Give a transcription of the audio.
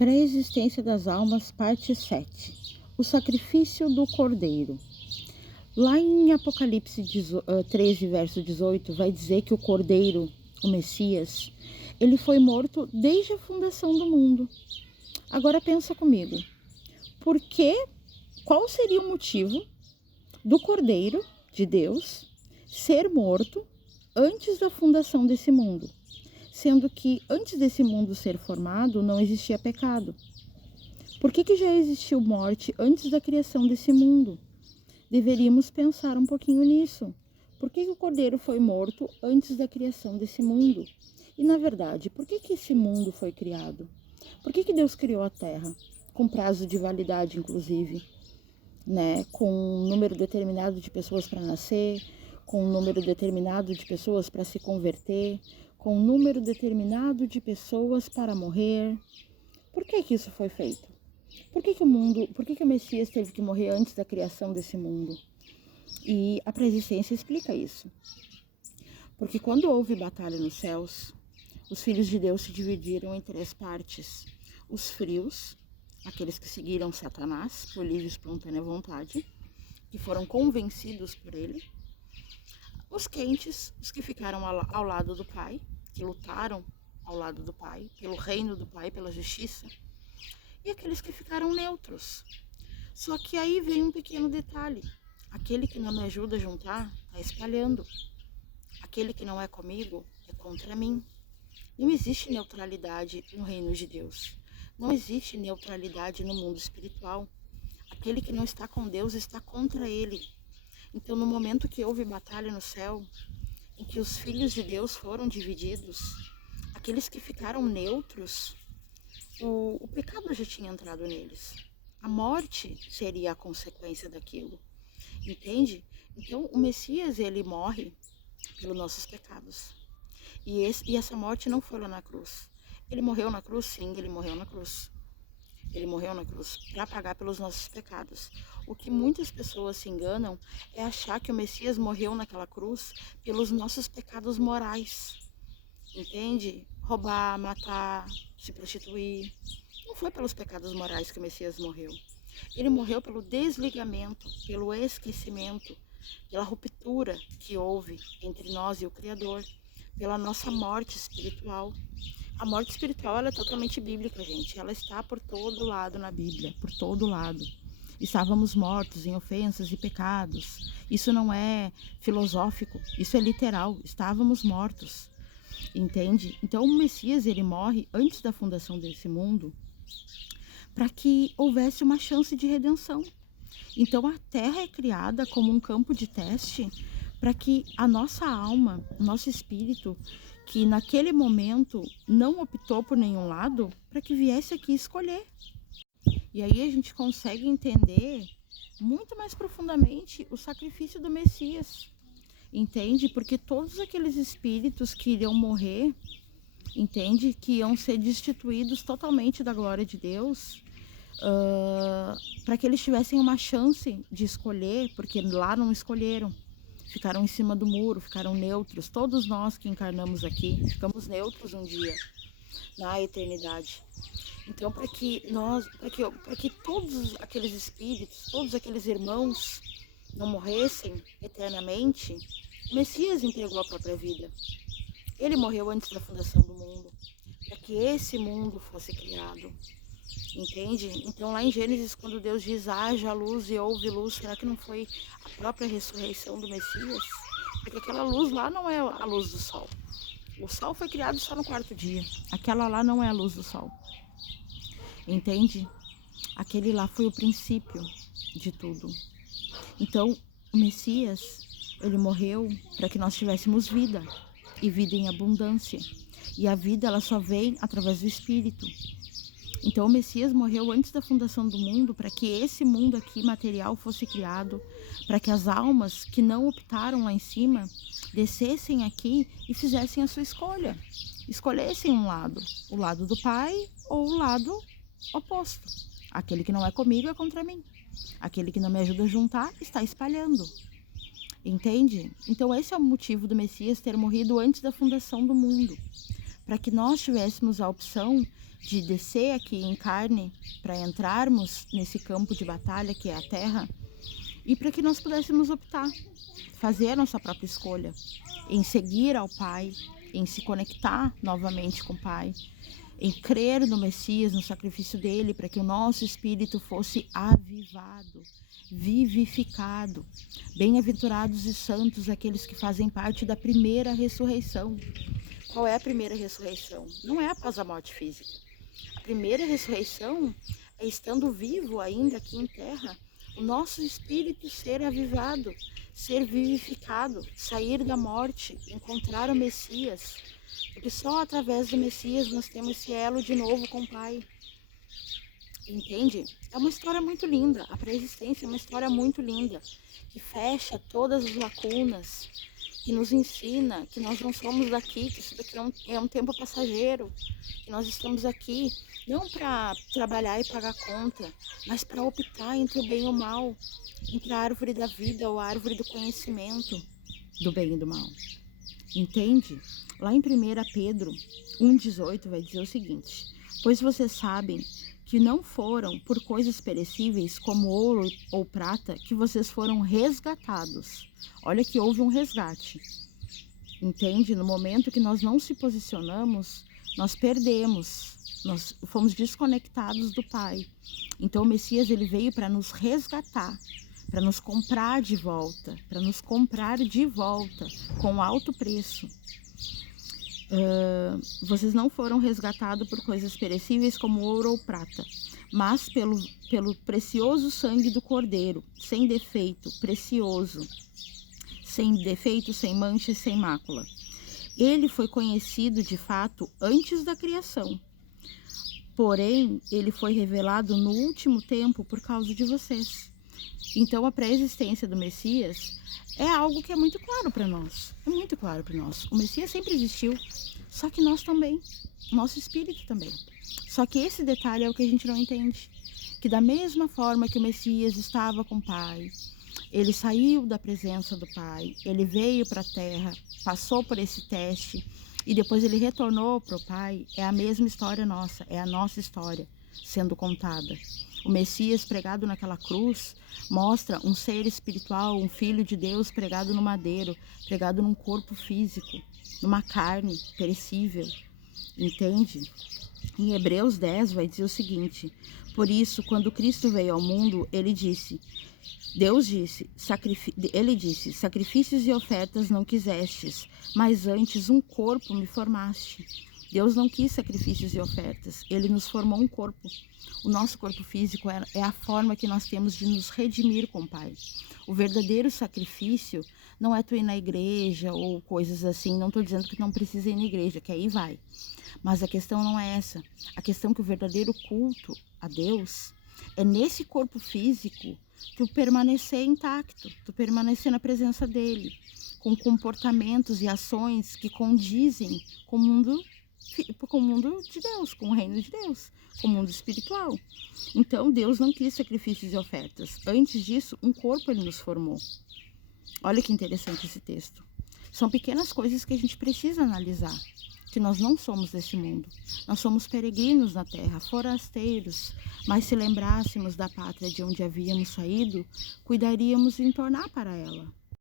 Pré-existência das almas, parte 7. O sacrifício do Cordeiro. Lá em Apocalipse 13, verso 18, vai dizer que o Cordeiro, o Messias, ele foi morto desde a fundação do mundo. Agora pensa comigo, qual seria o motivo do Cordeiro de Deus ser morto antes da fundação desse mundo? Sendo que antes desse mundo ser formado não existia pecado. Por que já existiu morte antes da criação desse mundo? Deveríamos pensar um pouquinho nisso. Por que o Cordeiro foi morto antes da criação desse mundo? E na verdade, por que esse mundo foi criado? Por que Deus criou a Terra? Com prazo de validade, inclusive, né? Com um número determinado de pessoas para nascer, com um número determinado de pessoas para se converter, com um número determinado de pessoas para morrer. Por que isso foi feito? Por que o Messias teve que morrer antes da criação desse mundo? E a pré-existência explica isso. Porque quando houve batalha nos céus, os filhos de Deus se dividiram em 3 partes. Os frios, aqueles que seguiram Satanás por livre e espontânea vontade, que foram convencidos por ele. Os quentes, os que ficaram ao lado do Pai, que lutaram ao lado do Pai, pelo reino do Pai, pela justiça. E aqueles que ficaram neutros. Só que aí vem um pequeno detalhe. Aquele que não me ajuda a juntar, está espalhando. Aquele que não é comigo, é contra mim. Não existe neutralidade no reino de Deus. Não existe neutralidade no mundo espiritual. Aquele que não está com Deus está contra Ele. Então, no momento que houve batalha no céu, em que os filhos de Deus foram divididos, aqueles que ficaram neutros, o pecado já tinha entrado neles. A morte seria a consequência daquilo. Entende? Então, o Messias, ele morre pelos nossos pecados. E essa morte não foi lá na cruz. Ele morreu na cruz? Sim, ele morreu na cruz. Ele morreu na cruz para pagar pelos nossos pecados. O que muitas pessoas se enganam é achar que o Messias morreu naquela cruz pelos nossos pecados morais. Entende? Roubar, matar, se prostituir. Não foi pelos pecados morais que o Messias morreu. Ele morreu pelo desligamento, pelo esquecimento, pela ruptura que houve entre nós e o Criador, pela nossa morte espiritual. A morte espiritual, ela é totalmente bíblica, gente. Ela está por todo lado na Bíblia, por todo lado. Estávamos mortos em ofensas e pecados. Isso não é filosófico, isso é literal. Estávamos mortos, entende? Então o Messias, ele morre antes da fundação desse mundo para que houvesse uma chance de redenção. Então a Terra é criada como um campo de teste para que a nossa alma, o nosso espírito, que naquele momento não optou por nenhum lado, para que viesse aqui escolher. E aí a gente consegue entender muito mais profundamente o sacrifício do Messias, entende? Porque todos aqueles espíritos que iriam morrer, entende? Que iam ser destituídos totalmente da glória de Deus, para que eles tivessem uma chance de escolher, porque lá não escolheram. Ficaram em cima do muro, ficaram neutros. Todos nós que encarnamos aqui, ficamos neutros um dia, na eternidade. Então, para que todos aqueles espíritos, todos aqueles irmãos não morressem eternamente, o Messias entregou a própria vida. Ele morreu antes da fundação do mundo, para que esse mundo fosse criado. Entende? Então lá em Gênesis, quando Deus diz haja luz e houve luz, será que não foi a própria ressurreição do Messias? Porque aquela luz lá não é a luz do sol. O sol foi criado só no 4º dia. Aquela lá não é a luz do sol. Entende? Aquele lá foi o princípio de tudo. Então o Messias, ele morreu para que nós tivéssemos vida. E vida em abundância. E a vida, ela só vem através do Espírito. Então o Messias morreu antes da fundação do mundo para que esse mundo aqui material fosse criado, para que as almas que não optaram lá em cima descessem aqui e fizessem a sua escolha. Escolhessem um lado, o lado do Pai ou o lado oposto. Aquele que não é comigo é contra mim. Aquele que não me ajuda a juntar está espalhando. Entende? Então esse é o motivo do Messias ter morrido antes da fundação do mundo. Para que nós tivéssemos a opção de descer aqui em carne para entrarmos nesse campo de batalha que é a Terra, e para que nós pudéssemos optar, fazer a nossa própria escolha, em seguir ao Pai, em se conectar novamente com o Pai, em crer no Messias, no sacrifício dele, para que o nosso espírito fosse avivado, vivificado. Bem-aventurados e santos aqueles que fazem parte da primeira ressurreição. Qual é a primeira ressurreição? Não é após a morte física. A primeira ressurreição é estando vivo ainda aqui em terra, o nosso espírito ser avivado, ser vivificado, sair da morte, encontrar o Messias. Porque só através do Messias nós temos esse elo de novo com o Pai. Entende? É uma história muito linda. A pré-existência é uma história muito linda, que fecha todas as lacunas, que nos ensina que nós não somos daqui, que isso daqui é um tempo passageiro, que nós estamos aqui não para trabalhar e pagar conta, mas para optar entre o bem e o mal, entre a árvore da vida ou a árvore do conhecimento do bem e do mal. Entende? Lá em 1 Pedro 1,18 vai dizer o seguinte: pois vocês sabem que não foram por coisas perecíveis como ouro ou prata que vocês foram resgatados. Olha que houve um resgate. Entende? No momento que nós não se posicionamos, nós perdemos. Nós fomos desconectados do Pai. Então o Messias ele veio para nos resgatar, para nos comprar de volta, com alto preço. Vocês não foram resgatados por coisas perecíveis como ouro ou prata, mas pelo precioso sangue do Cordeiro, sem defeito, precioso, sem defeito, sem mancha e sem mácula. Ele foi conhecido de fato antes da criação, porém ele foi revelado no último tempo por causa de vocês. Então a pré-existência do Messias é algo que é muito claro para nós. É muito claro para nós. O Messias sempre existiu, só que nós também. Nosso espírito também. Só que esse detalhe é o que a gente não entende. Que da mesma forma que o Messias estava com o Pai, ele saiu da presença do Pai, ele veio para a Terra, passou por esse teste e depois ele retornou para o Pai. É a mesma história nossa, é a nossa história sendo contada. O Messias pregado naquela cruz mostra um ser espiritual, um filho de Deus pregado no madeiro, pregado num corpo físico, numa carne perecível. Entende? Em Hebreus 10 vai dizer o seguinte: por isso, quando Cristo veio ao mundo, ele disse, sacrifícios e ofertas não quisestes, mas antes um corpo me formaste. Deus não quis sacrifícios e ofertas, ele nos formou um corpo. O nosso corpo físico é a forma que nós temos de nos redimir com o Pai. O verdadeiro sacrifício não é tu ir na igreja ou coisas assim. Não estou dizendo que não precisa ir na igreja, que aí vai. Mas a questão não é essa. A questão é que o verdadeiro culto a Deus é nesse corpo físico tu permanecer intacto, tu permanecer na presença dele, com comportamentos e ações que condizem com o mundo de Deus, com o reino de Deus, com o mundo espiritual. Então Deus não quis sacrifícios e ofertas. Antes disso, um corpo ele nos formou. Olha que interessante esse texto. São pequenas coisas que a gente precisa analisar. Que nós não somos desse mundo. Nós somos peregrinos na terra, forasteiros. Mas se lembrássemos da pátria de onde havíamos saído, cuidaríamos em tornar para ela.